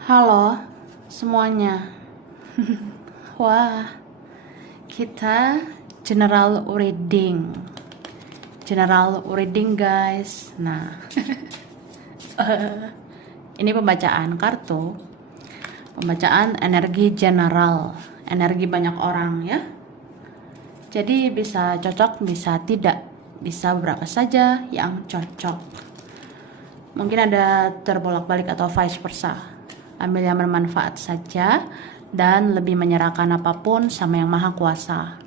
Halo semuanya. Wah, kita general reading. General reading, guys. Nah, ini pembacaan kartu. Pembacaan energi general, energi banyak orang ya. Jadi bisa cocok, bisa tidak, bisa berapa saja yang cocok. Mungkin ada terbolak-balik atau vice versa. Ambil yang bermanfaat saja dan lebih menyerahkan apapun sama yang maha kuasa.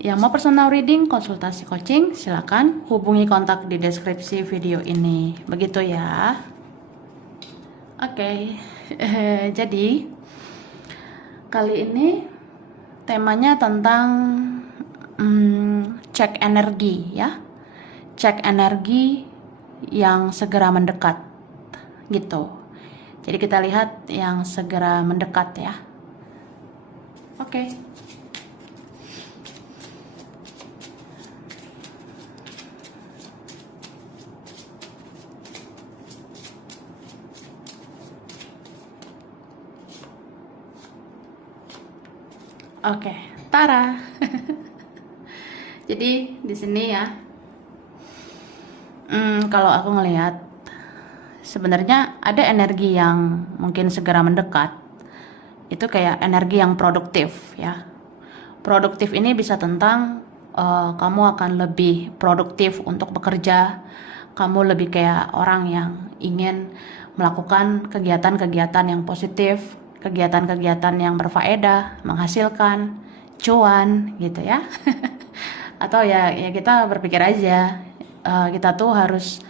Yang mau personal reading, konsultasi coaching, silakan hubungi kontak di deskripsi video ini. Begitu ya. Oke. Jadi kali ini temanya tentang cek energi ya. Cek energi yang segera mendekat gitu. Jadi kita lihat yang segera mendekat ya. Oke. Oke, Tara. Jadi di sini ya, kalau aku ngelihat sebenarnya ada energi yang mungkin segera mendekat. Itu kayak energi yang produktif ya. Produktif ini bisa tentang kamu akan lebih produktif untuk bekerja. Kamu lebih kayak orang yang ingin melakukan kegiatan-kegiatan yang positif, kegiatan-kegiatan yang berfaedah, menghasilkan cuan gitu ya. Atau ya kita berpikir aja, kita tuh harus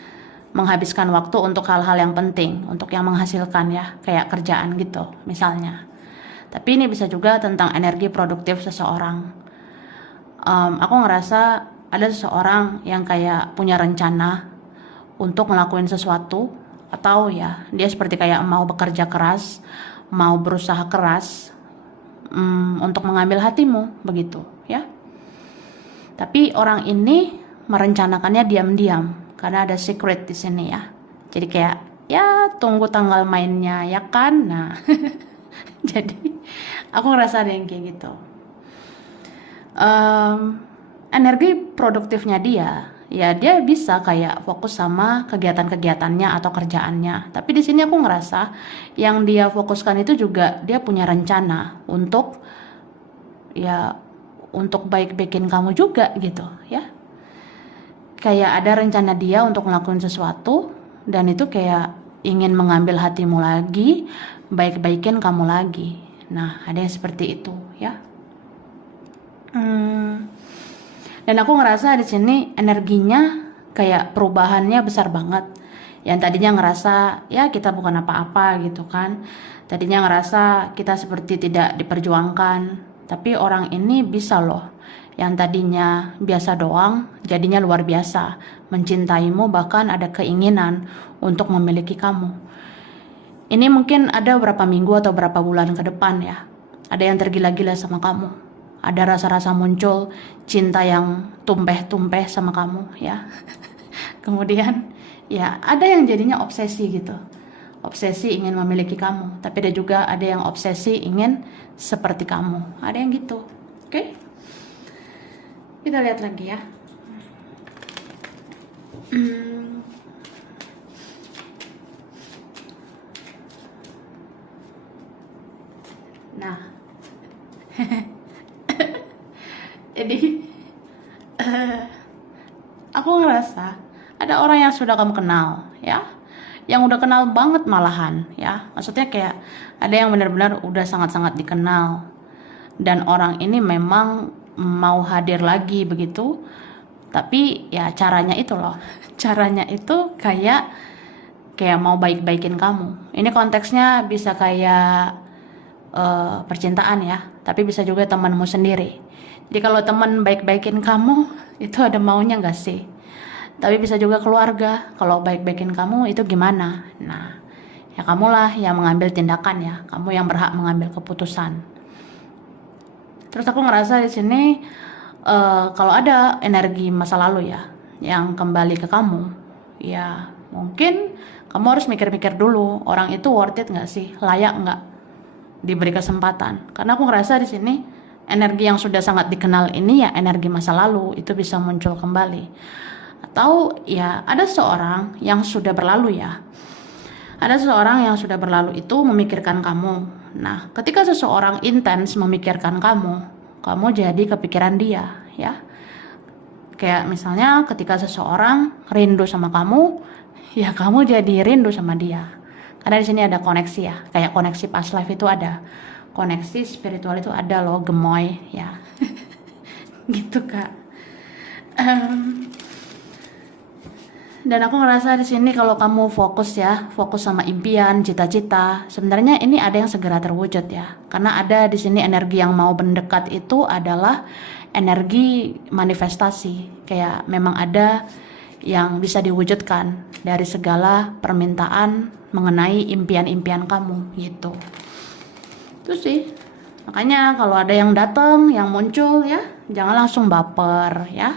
menghabiskan waktu untuk hal-hal yang penting, untuk yang menghasilkan ya, kayak kerjaan gitu misalnya. Tapi ini bisa juga tentang energi produktif seseorang. Aku ngerasa ada seseorang yang kayak punya rencana untuk ngelakuin sesuatu, atau ya dia seperti kayak mau bekerja keras, mau berusaha keras untuk mengambil hatimu begitu ya. Tapi orang ini merencanakannya diam-diam karena ada secret di sini ya. Jadi kayak ya tunggu tanggal mainnya ya kan. Nah, jadi aku ngerasa ada yang kayak gitu. Energi produktifnya dia, ya dia bisa kayak fokus sama kegiatan-kegiatannya atau kerjaannya. Tapi di sini aku ngerasa yang dia fokuskan itu juga dia punya rencana untuk ya untuk baik-baikin kamu juga gitu ya. Kayak ada rencana dia untuk ngelakuin sesuatu dan itu kayak ingin mengambil hatimu lagi, baik-baikin kamu lagi. Nah, ada yang seperti itu ya. Dan aku ngerasa di sini energinya kayak perubahannya besar banget. Yang tadinya ngerasa ya kita bukan apa-apa gitu kan. Tadinya ngerasa kita seperti tidak diperjuangkan. Tapi orang ini bisa loh. Yang tadinya biasa doang, jadinya luar biasa. Mencintaimu, bahkan ada keinginan untuk memiliki kamu. Ini mungkin ada berapa minggu atau berapa bulan ke depan ya. Ada yang tergila-gila sama kamu. Ada rasa-rasa muncul cinta yang tumpeh-tumpeh sama kamu ya. Kemudian ya ada yang jadinya obsesi gitu. Obsesi ingin memiliki kamu. Tapi ada yang obsesi ingin seperti kamu. Ada yang gitu. Oke? Kita lihat lagi ya. Nah, jadi aku ngerasa ada orang yang sudah kamu kenal ya, yang udah kenal banget malahan ya. Maksudnya kayak ada yang benar-benar udah sangat-sangat dikenal dan orang ini memang mau hadir lagi begitu. Tapi ya caranya itu loh, caranya itu kayak mau baik-baikin kamu. Ini konteksnya bisa kayak percintaan ya, tapi bisa juga temanmu sendiri. Jadi kalau teman baik-baikin kamu itu ada maunya nggak sih? Tapi bisa juga keluarga, kalau baik-baikin kamu itu gimana? Nah, ya kamulah yang mengambil tindakan ya, kamu yang berhak mengambil keputusan. Terus aku ngerasa di sini kalau ada energi masa lalu ya, yang kembali ke kamu, ya Mungkin kamu harus mikir-mikir dulu, orang itu worth it nggak sih, layak nggak diberi kesempatan. Karena aku ngerasa di sini energi yang sudah sangat dikenal ini ya energi masa lalu, itu bisa muncul kembali. Atau ya ada seorang yang sudah berlalu ya. Ada seseorang yang sudah berlalu itu memikirkan kamu. Nah, ketika seseorang intens memikirkan kamu, kamu jadi kepikiran dia, ya. Kayak misalnya ketika seseorang rindu sama kamu, ya kamu jadi rindu sama dia. Karena di sini ada koneksi ya, kayak koneksi past life itu ada. Koneksi spiritual itu ada loh, gemoy ya. Gitu, Kak. Dan aku ngerasa di sini kalau kamu fokus ya, fokus sama impian, cita-cita, sebenarnya ini ada yang segera terwujud ya. Karena ada di sini energi yang mau mendekat itu adalah energi manifestasi. Kayak memang ada yang bisa diwujudkan dari segala permintaan mengenai impian-impian kamu gitu. Itu sih. Makanya kalau ada yang datang, yang muncul ya, jangan langsung baper ya.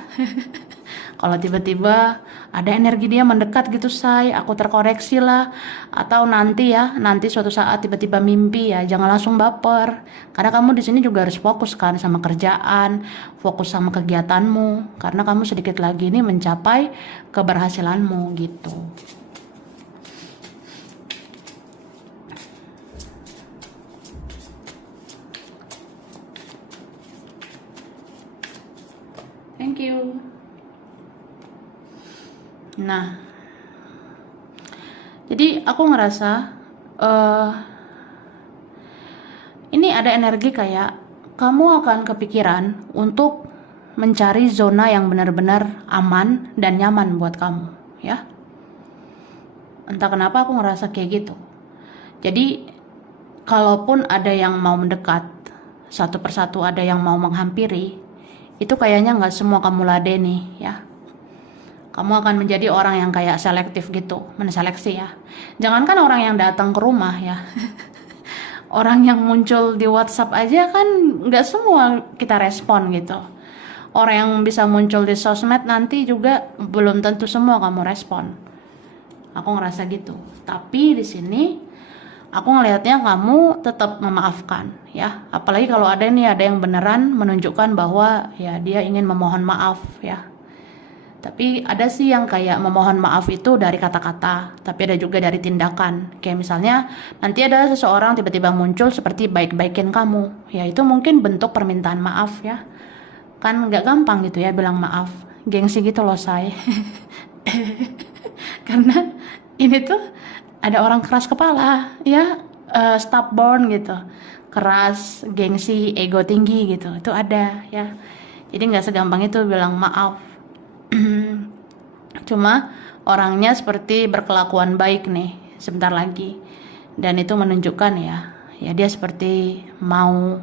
Kalau tiba-tiba ada energi dia mendekat gitu, aku terkoreksi lah. Atau nanti suatu saat tiba-tiba mimpi ya, jangan langsung baper. Karena kamu di sini juga harus fokus kan sama kerjaan, fokus sama kegiatanmu. Karena kamu sedikit lagi ini mencapai keberhasilanmu gitu. Thank you. Nah, jadi aku ngerasa ini ada energi kayak kamu akan kepikiran untuk mencari zona yang benar-benar aman dan nyaman buat kamu, ya. Entah kenapa aku ngerasa kayak gitu. Jadi, kalaupun ada yang mau mendekat, satu persatu ada yang mau menghampiri, itu kayaknya nggak semua kamu ladeni, ya. Kamu akan menjadi orang yang kayak selektif gitu, menseleksi ya. Jangankan orang yang datang ke rumah ya. Orang yang muncul di WhatsApp aja kan nggak semua kita respon gitu. Orang yang bisa muncul di sosmed nanti juga belum tentu semua kamu respon. Aku ngerasa gitu. Tapi di sini aku ngelihatnya kamu tetap memaafkan ya. Apalagi kalau ada yang beneran menunjukkan bahwa ya dia ingin memohon maaf ya. Tapi ada sih yang kayak memohon maaf itu dari kata-kata, tapi ada juga dari tindakan. Kayak misalnya nanti ada seseorang tiba-tiba muncul seperti baik-baikin kamu. Ya itu mungkin bentuk permintaan maaf ya. Kan nggak gampang gitu ya bilang maaf. Gengsi gitu loh say. Karena ini tuh ada orang keras kepala ya, stubborn gitu. Keras, gengsi, ego tinggi gitu. Itu ada ya. Jadi nggak segampang itu bilang maaf. Cuma orangnya seperti berkelakuan baik nih sebentar lagi, dan itu menunjukkan ya dia seperti mau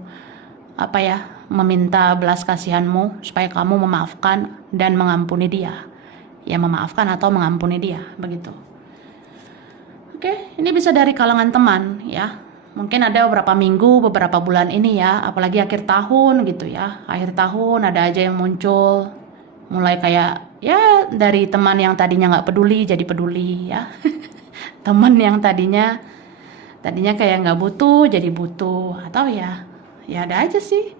meminta belas kasihanmu supaya kamu memaafkan dan mengampuni dia ya, memaafkan atau mengampuni dia begitu. Oke, ini bisa dari kalangan teman ya, mungkin ada beberapa minggu, beberapa bulan ini ya, apalagi akhir tahun gitu ya, akhir tahun ada aja yang muncul. Mulai kayak ya dari teman yang tadinya nggak peduli jadi peduli ya. Teman yang tadinya kayak nggak butuh jadi butuh, atau ya ada aja sih.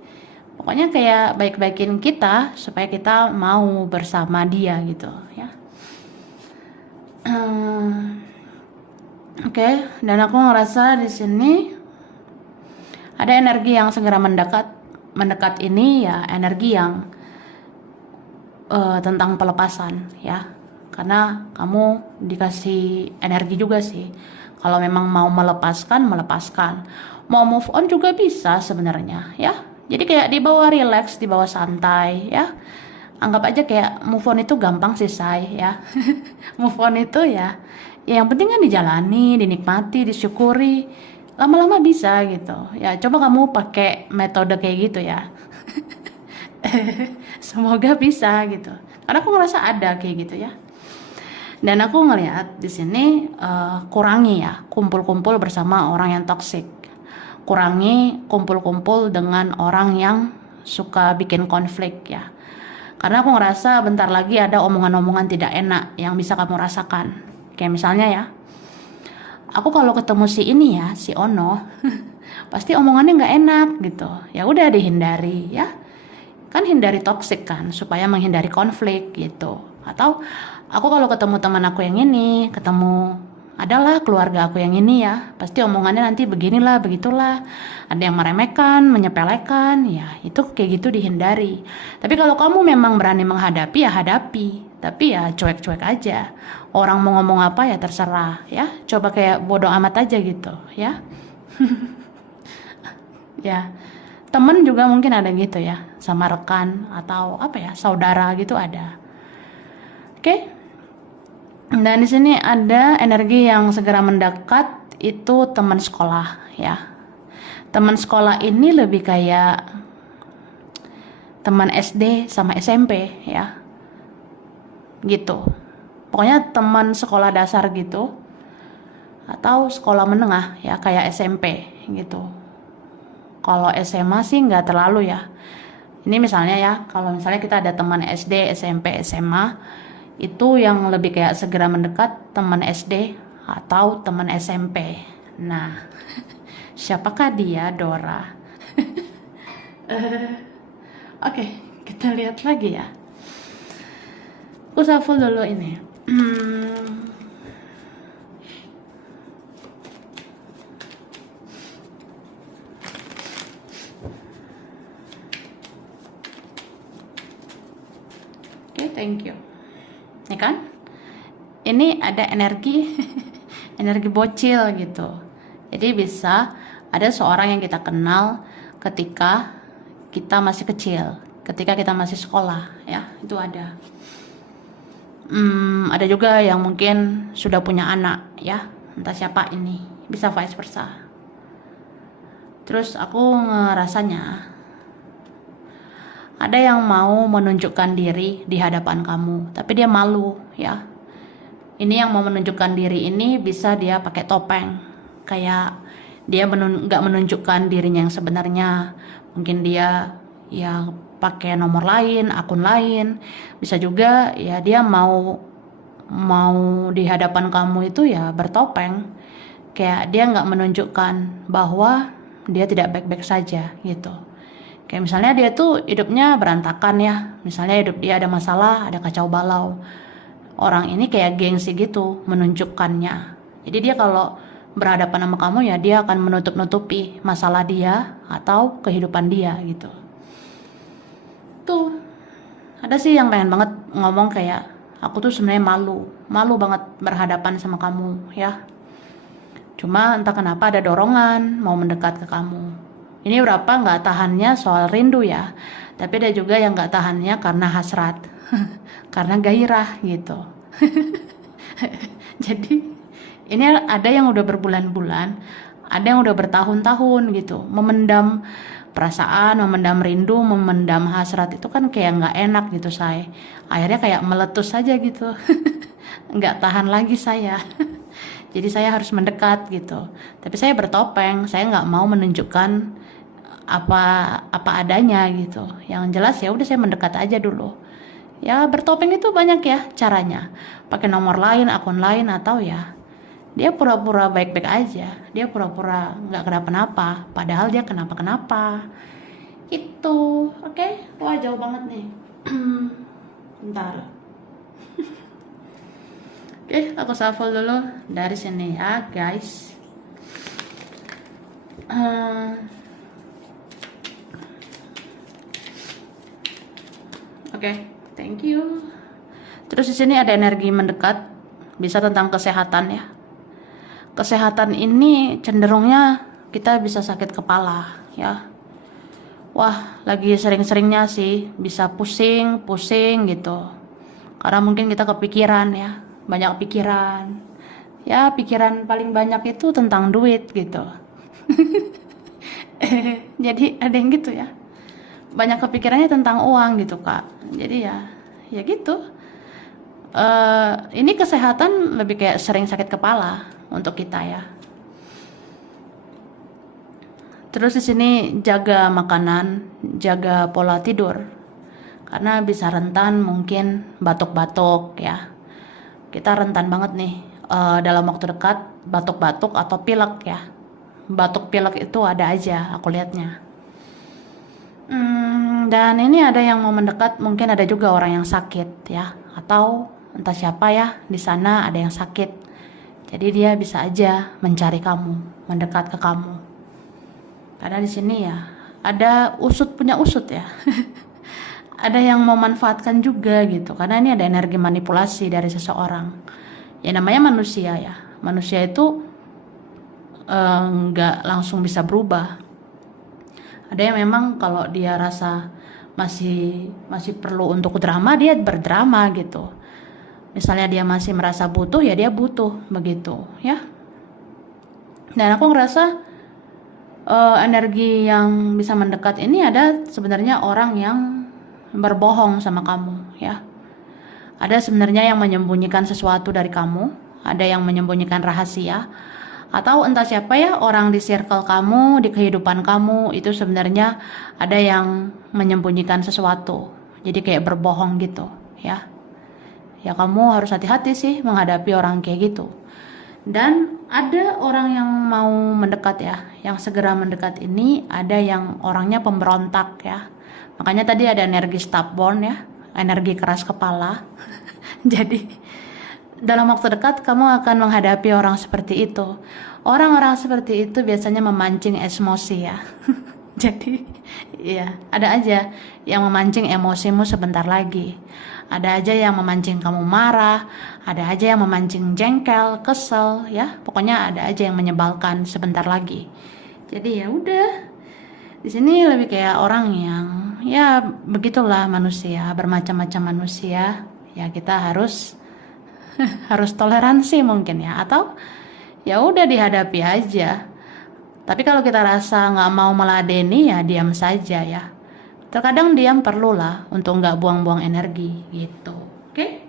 Pokoknya kayak baik-baikin kita supaya kita mau bersama dia gitu ya. Oke, dan aku ngerasa di sini ada energi yang segera mendekat ini ya, energi yang tentang pelepasan ya, karena kamu dikasih energi juga sih. Kalau memang mau melepaskan, mau move on juga bisa sebenarnya ya. Jadi kayak dibawa relax, dibawa santai ya. Anggap aja kayak move on itu gampang sih say ya. Move on itu ya yang penting kan dijalani, dinikmati, disyukuri, lama-lama bisa gitu ya. Coba kamu pakai metode kayak gitu ya. Semoga bisa gitu. Karena aku ngerasa ada kayak gitu ya. Dan aku ngelihat di sini kurangi ya kumpul-kumpul bersama orang yang toksik. Kurangi kumpul-kumpul dengan orang yang suka bikin konflik ya. Karena aku ngerasa bentar lagi ada omongan-omongan tidak enak yang bisa kamu rasakan Kayak misalnya ya, aku kalau ketemu si ini ya, si Ono, pasti omongannya nggak enak gitu. Ya udah dihindari ya. Kan hindari toxic kan, supaya menghindari konflik gitu. Atau aku kalau ketemu teman aku yang ini, ketemu adalah keluarga aku yang ini ya, pasti omongannya nanti beginilah, begitulah. Ada yang meremehkan, menyepelekan, ya itu kayak gitu dihindari. Tapi kalau kamu memang berani menghadapi ya hadapi. Tapi ya cuek-cuek aja. Orang mau ngomong apa ya terserah ya. Coba kayak bodoh amat aja gitu ya. Ya, temen juga mungkin ada gitu ya, sama rekan atau apa ya, saudara gitu ada. Oke. Dan di sini ada energi yang segera mendekat, itu teman sekolah ya. Teman sekolah ini lebih kayak teman SD sama SMP ya. Gitu. Pokoknya teman sekolah dasar gitu atau sekolah menengah ya, kayak SMP gitu. Kalau SMA sih nggak terlalu ya. Ini misalnya ya, kalau misalnya kita ada teman SD, SMP, SMA, itu yang lebih kayak segera mendekat teman SD atau teman SMP. Nah, siapakah dia, Dora? Oke, kita lihat lagi ya. Aku shuffle dulu ini. Oke, thank you. Ya kan? Ini ada energi energi bocil gitu. Jadi bisa ada seorang yang kita kenal ketika kita masih kecil, ketika kita masih sekolah ya, itu ada. Ada juga yang mungkin sudah punya anak ya, entah siapa ini, bisa vice versa. Terus aku ngerasanya ada yang mau menunjukkan diri di hadapan kamu, tapi dia malu ya. Ini yang mau menunjukkan diri ini bisa dia pakai topeng, kayak dia nggak menunjukkan dirinya yang sebenarnya. Mungkin dia ya pakai nomor lain, akun lain. Bisa juga ya dia mau di hadapan kamu itu ya bertopeng, kayak dia nggak menunjukkan bahwa dia tidak baik-baik saja gitu. Kayak misalnya dia tuh hidupnya berantakan ya, misalnya hidup dia ada masalah, ada kacau balau. Orang ini kayak gengsi gitu menunjukkannya. Jadi dia kalau berhadapan sama kamu ya dia akan menutup-nutupi masalah dia atau kehidupan dia gitu. Tuh, ada sih yang pengen banget ngomong kayak, aku tuh sebenarnya malu banget berhadapan sama kamu ya. Cuma entah kenapa ada dorongan mau mendekat ke kamu. Ini berapa nggak tahannya soal rindu ya, tapi ada juga yang nggak tahannya karena hasrat, karena gairah gitu. Jadi ini ada yang udah berbulan-bulan, ada yang udah bertahun-tahun gitu, memendam perasaan, memendam rindu, memendam hasrat itu kan kayak nggak enak gitu saya. Akhirnya kayak meletus saja gitu, nggak tahan lagi saya. Jadi saya harus mendekat gitu. Tapi saya bertopeng, saya nggak mau menunjukkan apa adanya gitu. Yang jelas ya udah saya mendekat aja dulu. Ya bertopeng itu banyak ya caranya. Pakai nomor lain, akun lain, atau ya dia pura-pura baik-baik aja. Dia pura-pura nggak kenapa-napa, padahal dia kenapa-kenapa. Itu, oke? Wah jauh banget nih. Bentar. Oke, aku shuffle dulu dari sini ya guys. Oke, thank you. Terus di sini ada energi mendekat, bisa tentang kesehatan ya. Kesehatan ini cenderungnya kita bisa sakit kepala ya. Wah, lagi sering-seringnya sih bisa pusing gitu. Karena mungkin kita kepikiran ya, banyak pikiran. Ya, pikiran paling banyak itu tentang duit gitu. Jadi ada yang gitu ya. Banyak kepikirannya tentang uang gitu kak. Jadi ya gitu. Ini kesehatan lebih kayak sering sakit kepala untuk kita ya. Terus di sini jaga makanan, jaga pola tidur, karena bisa rentan mungkin batuk-batuk ya. Kita rentan banget nih dalam waktu dekat batuk-batuk atau pilek ya. Batuk pilek itu ada aja aku lihatnya. Dan ini ada yang mau mendekat, mungkin ada juga orang yang sakit ya, atau entah siapa ya di sana ada yang sakit. Jadi dia bisa aja mencari kamu, mendekat ke kamu. Karena di sini ya ada usut punya usut ya. Ada yang memanfaatkan juga gitu. Karena ini ada energi manipulasi dari seseorang. Ya namanya manusia ya. Manusia itu nggak langsung bisa berubah. Ada yang memang kalau dia rasa masih perlu untuk drama, dia berdrama gitu. Misalnya dia masih merasa butuh, ya dia butuh begitu ya. Dan aku ngerasa energi yang bisa mendekat ini ada sebenarnya orang yang berbohong sama kamu ya. Ada sebenarnya yang menyembunyikan sesuatu dari kamu, ada yang menyembunyikan rahasia, atau entah siapa ya orang di circle kamu, di kehidupan kamu itu sebenarnya ada yang menyembunyikan sesuatu. Jadi kayak berbohong gitu ya. Ya kamu harus hati-hati sih menghadapi orang kayak gitu. Dan ada orang yang mau mendekat ya, yang segera mendekat ini ada yang orangnya pemberontak ya. Makanya tadi ada energi stubborn ya, energi keras kepala. Jadi dalam waktu dekat kamu akan menghadapi orang seperti itu. Orang-orang seperti itu biasanya memancing emosi ya. Jadi ya ada aja yang memancing emosimu sebentar lagi. Ada aja yang memancing kamu marah, ada aja yang memancing jengkel, kesel ya. Pokoknya ada aja yang menyebalkan sebentar lagi. Jadi ya udah. Di sini lebih kayak orang yang ya begitulah manusia, bermacam-macam manusia. Ya kita harus toleransi mungkin ya, atau ya udah dihadapi aja. Tapi kalau kita rasa nggak mau meladeni ya diam saja ya. Terkadang diam perlulah untuk nggak buang-buang energi gitu. Oke?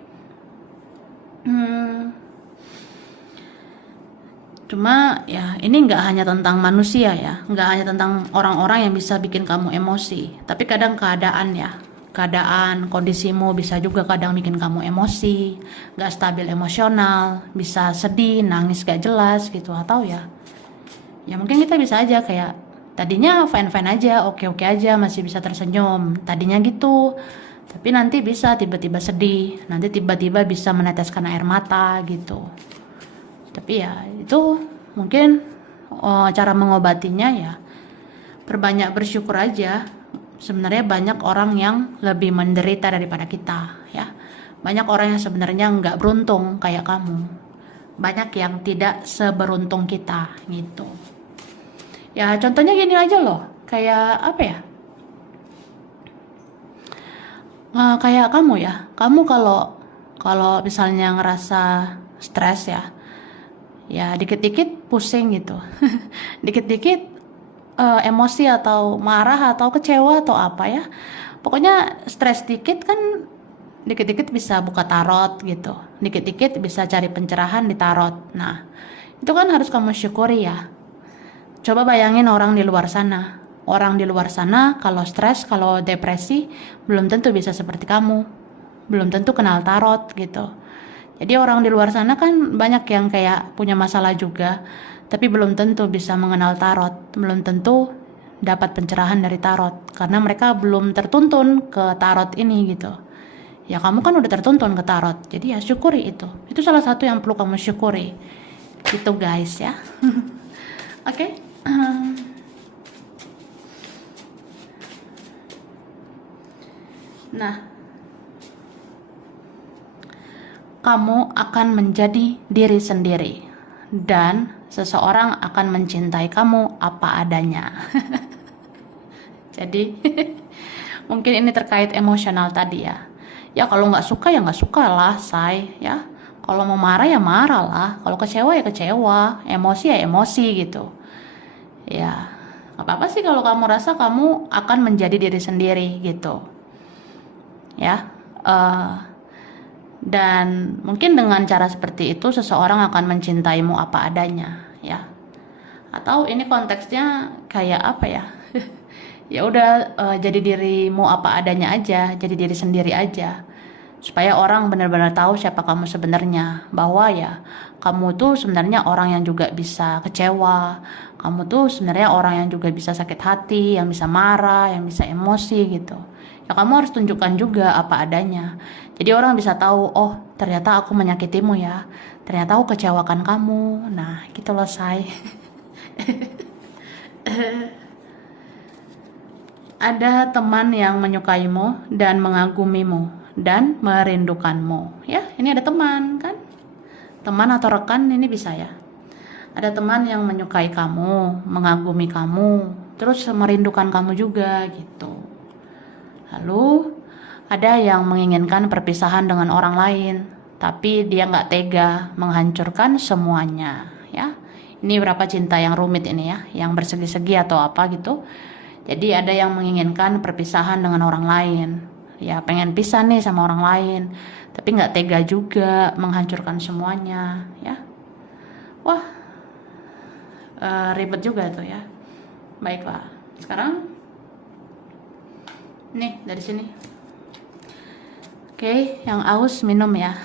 Cuma ya ini nggak hanya tentang manusia ya, nggak hanya tentang orang-orang yang bisa bikin kamu emosi. Tapi kadang keadaan ya, keadaan kondisimu bisa juga kadang bikin kamu emosi, nggak stabil emosional, bisa sedih, nangis gak jelas gitu, atau ya mungkin kita bisa aja kayak tadinya fine-fine aja, oke-oke aja, masih bisa tersenyum tadinya gitu, tapi nanti bisa tiba-tiba sedih, nanti tiba-tiba bisa meneteskan air mata gitu. Tapi ya itu mungkin cara mengobatinya ya perbanyak bersyukur aja. Sebenarnya banyak orang yang lebih menderita daripada kita ya. Banyak orang yang sebenarnya nggak beruntung kayak kamu. Banyak yang tidak seberuntung kita gitu. Ya contohnya gini aja loh, kayak apa ya? Kayak kamu ya. Kamu kalau misalnya ngerasa stres ya dikit-dikit pusing gitu. Dikit-dikit emosi atau marah atau kecewa atau apa ya, pokoknya stres dikit kan dikit-dikit bisa buka tarot gitu, dikit-dikit bisa cari pencerahan di tarot. Nah itu kan harus kamu syukuri ya. Coba bayangin orang di luar sana kalau stres, kalau depresi belum tentu bisa seperti kamu, belum tentu kenal tarot gitu. Jadi orang di luar sana kan banyak yang kayak punya masalah juga, tapi belum tentu bisa mengenal tarot, belum tentu dapat pencerahan dari tarot, karena mereka belum tertuntun ke tarot ini gitu. Ya kamu kan udah tertuntun ke tarot, jadi ya syukuri itu. Itu salah satu yang perlu kamu syukuri. Gitu guys ya. Oke. Nah, kamu akan menjadi diri sendiri dan seseorang akan mencintai kamu apa adanya. Jadi mungkin ini terkait emosional tadi ya. Ya kalau nggak suka ya nggak suka lah, say ya. Kalau mau marah ya marah lah. Kalau kecewa ya kecewa, emosi ya emosi gitu. Ya nggak apa-apa sih kalau kamu rasa kamu akan menjadi diri sendiri gitu. Ya. Dan mungkin dengan cara seperti itu seseorang akan mencintaimu apa adanya ya. Atau ini konteksnya kayak apa ya? Ya udah jadi dirimu apa adanya aja, jadi diri sendiri aja. supaya orang benar-benar tahu siapa kamu sebenarnya, bahwa ya kamu tuh sebenarnya orang yang juga bisa kecewa, kamu tuh sebenarnya orang yang juga bisa sakit hati, yang bisa marah, yang bisa emosi gitu. Ya kamu harus tunjukkan juga apa adanya. Jadi orang bisa tahu, oh ternyata aku menyakitimu ya, ternyata aku kecewakan kamu. Nah gitu loh say. Ada teman yang menyukaimu dan mengagumimu dan merindukanmu. Ya, ini ada teman kan? Teman atau rekan ini bisa ya. Ada teman yang menyukai kamu, mengagumi kamu, terus merindukan kamu juga gitu. Lalu ada yang menginginkan perpisahan dengan orang lain, tapi dia nggak tega menghancurkan semuanya. Ya, ini berapa cinta yang rumit ini ya, yang bersegi-segi atau apa gitu. Jadi ada yang menginginkan perpisahan dengan orang lain. Ya pengen pisah nih sama orang lain, tapi nggak tega juga menghancurkan semuanya. Ya, wah ribet juga tuh ya. Baiklah, sekarang nih dari sini. Oke, yang aus minum ya.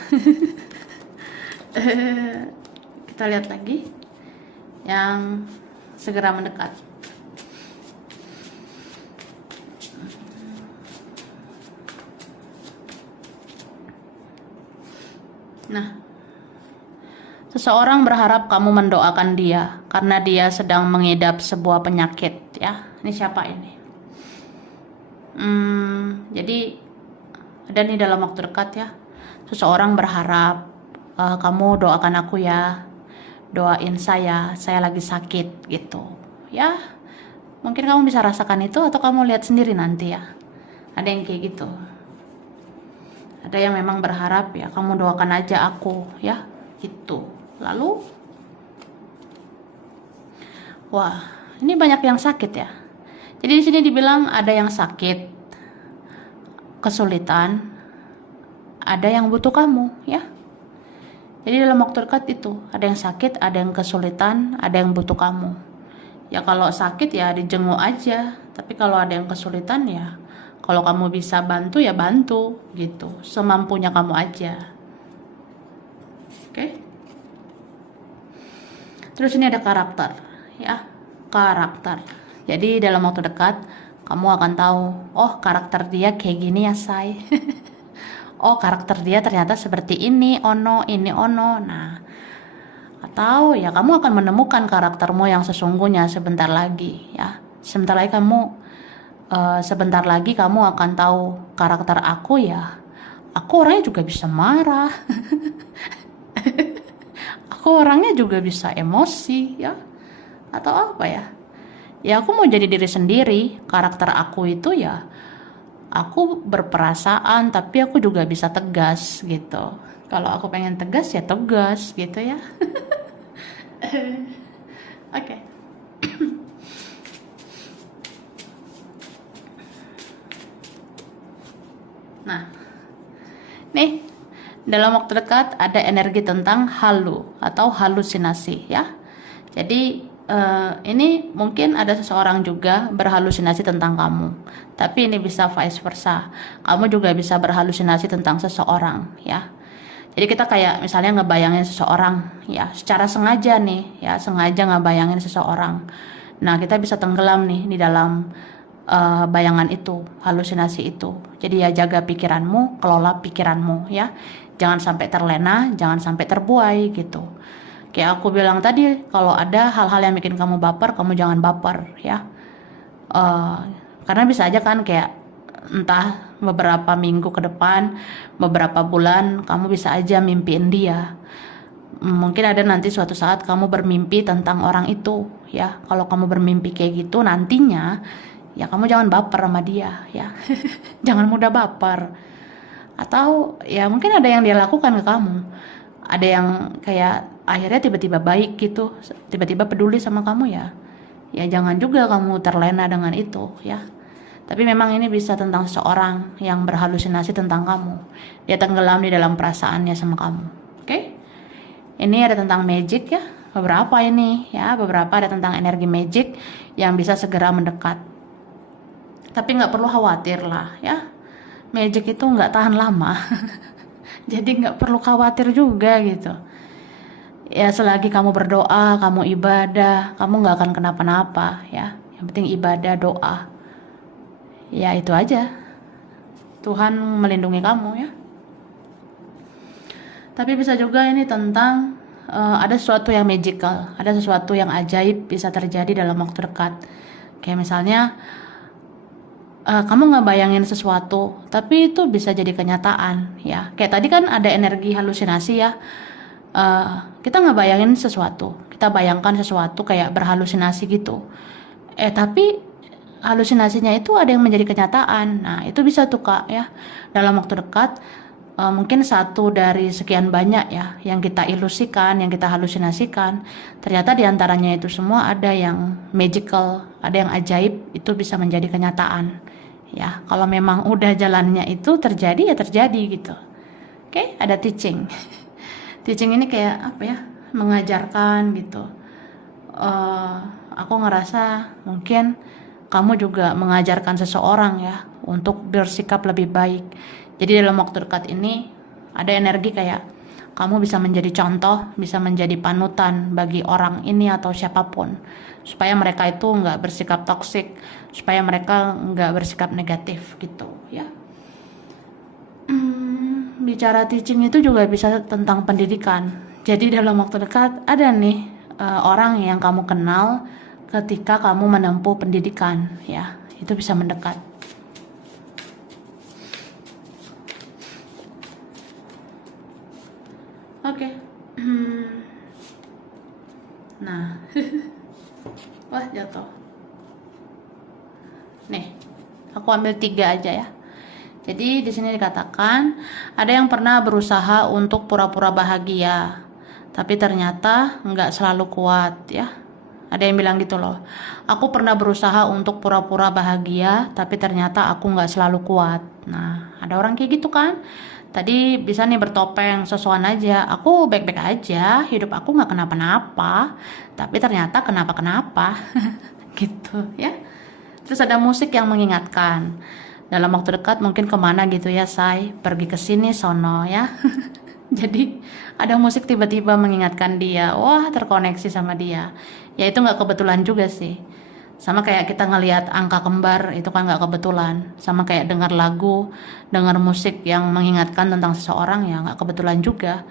Kita lihat lagi yang segera mendekat. Nah, seseorang berharap kamu mendoakan dia karena dia sedang mengidap sebuah penyakit ya. Ini siapa ini? Jadi ada nih dalam waktu dekat ya. Seseorang berharap kamu doakan aku ya, doain saya lagi sakit gitu. Ya, mungkin kamu bisa rasakan itu atau kamu lihat sendiri nanti ya. Ada yang kayak gitu. Ada yang memang berharap ya kamu doakan aja aku ya gitu. Lalu wah, ini banyak yang sakit ya. Jadi di sini dibilang ada yang sakit, kesulitan, ada yang butuh kamu ya. Jadi dalam waktu dekat itu ada yang sakit, ada yang kesulitan, ada yang butuh kamu. Ya kalau sakit ya dijenguk aja, tapi kalau ada yang kesulitan ya kalau kamu bisa bantu ya bantu gitu, semampunya kamu aja. Oke. Terus ini ada karakter ya, karakter. Jadi dalam waktu dekat kamu akan tahu, oh karakter dia kayak gini ya say. Oh karakter dia ternyata seperti ini ono. Nah, atau ya kamu akan menemukan karaktermu yang sesungguhnya sebentar lagi ya. Sebentar lagi kamu akan tahu karakter aku ya. Aku orangnya juga bisa marah. Aku orangnya juga bisa emosi ya. Atau apa ya? Ya aku mau jadi diri sendiri. Karakter aku itu ya, aku berperasaan tapi aku juga bisa tegas gitu. Kalau aku pengen tegas ya tegas gitu ya. Oke. Nah, nih dalam waktu dekat ada energi tentang halu atau halusinasi ya. Jadi ini mungkin ada seseorang juga berhalusinasi tentang kamu, tapi ini bisa vice versa. Kamu juga bisa berhalusinasi tentang seseorang ya. Jadi kita kayak misalnya ngebayangin seseorang ya, secara sengaja nih ya, sengaja ngebayangin seseorang. Nah kita bisa tenggelam nih di dalam bayangan itu, halusinasi itu. Jadi ya jaga pikiranmu, kelola pikiranmu ya. Jangan sampai terlena, jangan sampai terbuai gitu. Kayak aku bilang tadi, kalau ada hal-hal yang bikin kamu baper, kamu jangan baper ya. Karena bisa aja kan kayak entah beberapa minggu ke depan, beberapa bulan, kamu bisa aja mimpiin dia. Mungkin ada nanti suatu saat kamu bermimpi tentang orang itu ya. Kalau kamu bermimpi kayak gitu nantinya, ya kamu jangan baper sama dia ya. Jangan mudah baper. Atau ya mungkin ada yang dia lakukan ke kamu, ada yang kayak akhirnya tiba-tiba baik gitu, tiba-tiba peduli sama kamu ya. Ya jangan juga kamu terlena dengan itu ya. Tapi memang ini bisa tentang seseorang yang berhalusinasi tentang kamu. Dia tenggelam di dalam perasaannya sama kamu. Oke? Ini ada tentang magic ya. Beberapa ini ya, beberapa ada tentang energi magic yang bisa segera mendekat. Tapi nggak perlu khawatir lah ya. magic itu nggak tahan lama. Jadi nggak perlu khawatir juga gitu. Ya selagi kamu berdoa, kamu ibadah, kamu nggak akan kenapa-napa ya. Yang penting ibadah, doa. Ya itu aja. Tuhan melindungi kamu ya. Tapi bisa juga ini tentang ada sesuatu yang magical, ada sesuatu yang ajaib bisa terjadi dalam waktu dekat. Kayak misalnya kamu nggak bayangin sesuatu, tapi itu bisa jadi kenyataan ya. Kayak tadi kan ada energi halusinasi ya. Kita nggak bayangin sesuatu, kita bayangkan sesuatu kayak berhalusinasi gitu. Tapi halusinasinya itu ada yang menjadi kenyataan. Nah itu bisa tuh kak ya, dalam waktu dekat. Mungkin satu dari sekian banyak ya yang kita ilusikan, yang kita halusinasikan, ternyata diantaranya itu semua ada yang magical, ada yang ajaib, itu bisa menjadi kenyataan ya. Kalau memang udah jalannya itu terjadi ya terjadi gitu. Oke, ada teaching. Teaching ini kayak apa ya, mengajarkan gitu. Aku ngerasa mungkin kamu juga mengajarkan seseorang ya untuk bersikap lebih baik. Jadi dalam waktu dekat ini ada energi kayak kamu bisa menjadi contoh, bisa menjadi panutan bagi orang ini atau siapapun, supaya mereka itu nggak bersikap toksik, supaya mereka nggak bersikap negatif gitu ya. Bicara teaching itu juga bisa tentang pendidikan. Jadi dalam waktu dekat ada nih orang yang kamu kenal ketika kamu menempuh pendidikan ya, itu bisa mendekat. Oke. Nah. Wah, jatuh. Nih, aku ambil 3 aja ya. Jadi di sini dikatakan ada yang pernah berusaha untuk pura-pura bahagia, tapi ternyata nggak selalu kuat ya. Ada yang bilang gitu loh. Aku pernah berusaha untuk pura-pura bahagia, tapi ternyata aku nggak selalu kuat. Nah, ada orang kayak gitu kan? Tadi bisa nih bertopeng, sosokan aja. Aku baik-baik aja, hidup aku nggak kenapa-napa. Tapi ternyata kenapa-kenapa, gitu ya. Terus ada musik yang mengingatkan. Dalam waktu dekat mungkin kemana gitu ya, say. Pergi ke sini, sono ya. Jadi ada musik tiba-tiba mengingatkan dia. Wah, terkoneksi sama dia. Ya itu nggak kebetulan juga sih. Sama kayak kita ngelihat angka kembar, itu kan nggak kebetulan. Sama kayak dengar lagu, dengar musik yang mengingatkan tentang seseorang, ya nggak kebetulan juga.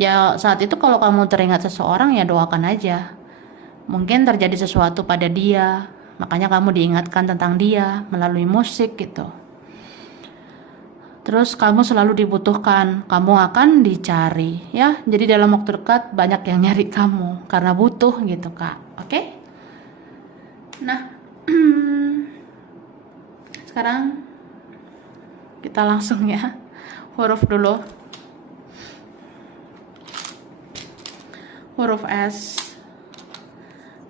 Ya saat itu kalau kamu teringat seseorang ya doakan aja. Mungkin terjadi sesuatu pada dia, makanya kamu diingatkan tentang dia melalui musik gitu. Terus kamu selalu dibutuhkan, kamu akan dicari ya. Jadi dalam waktu dekat banyak yang nyari kamu karena butuh gitu kak. Oke? Nah, sekarang kita langsung ya huruf dulu. Huruf S,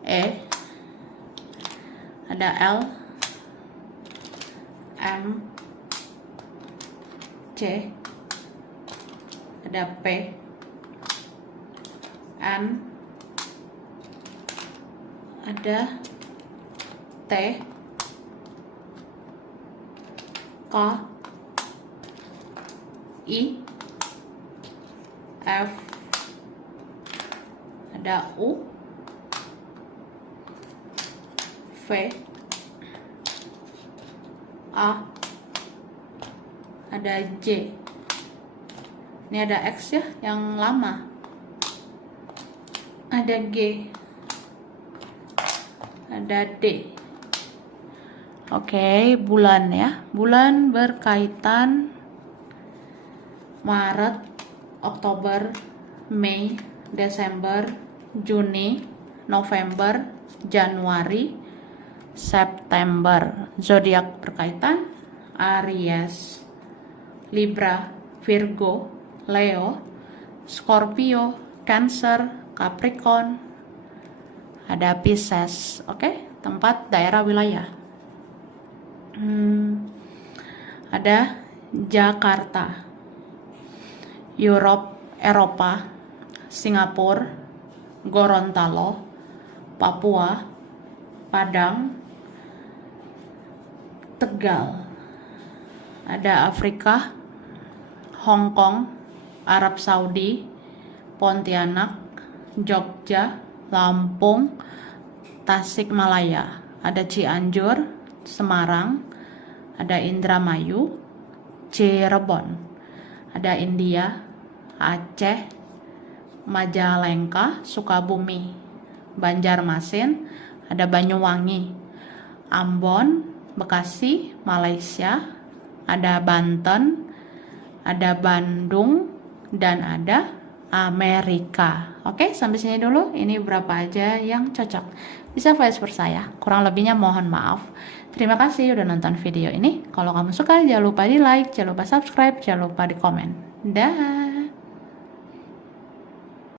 E, ada L, M, C, ada P, N, ada T, K, I, F, ada U, V, A, ada J. Ini ada X ya, yang lama. Ada G, ada D. Oke, bulan ya. Bulan berkaitan Maret, Oktober, Mei, Desember, Juni, November, Januari, September. Zodiak berkaitan Aries, Libra, Virgo, Leo, Scorpio, Cancer, Capricorn, ada Pisces. Oke, tempat daerah wilayah. Ada Jakarta, Europe, Eropa, Singapura, Gorontalo, Papua, Padang, Tegal. ada Afrika, Hong Kong, Arab Saudi, Pontianak, Jogja, Lampung, Tasikmalaya, ada Cianjur, Semarang, ada Indramayu, Cirebon, ada India, Aceh, Majalengka, Sukabumi, Banjarmasin, ada Banyuwangi, Ambon, Bekasi, Malaysia, ada Banten, ada Bandung, dan ada Amerika. Oke, sampai sini dulu. Ini berapa aja yang cocok. Bisa vice versa ya. Kurang lebihnya mohon maaf. Terima kasih udah nonton video ini. Kalau kamu suka, jangan lupa di like, jangan lupa subscribe, jangan lupa di komen. Dah.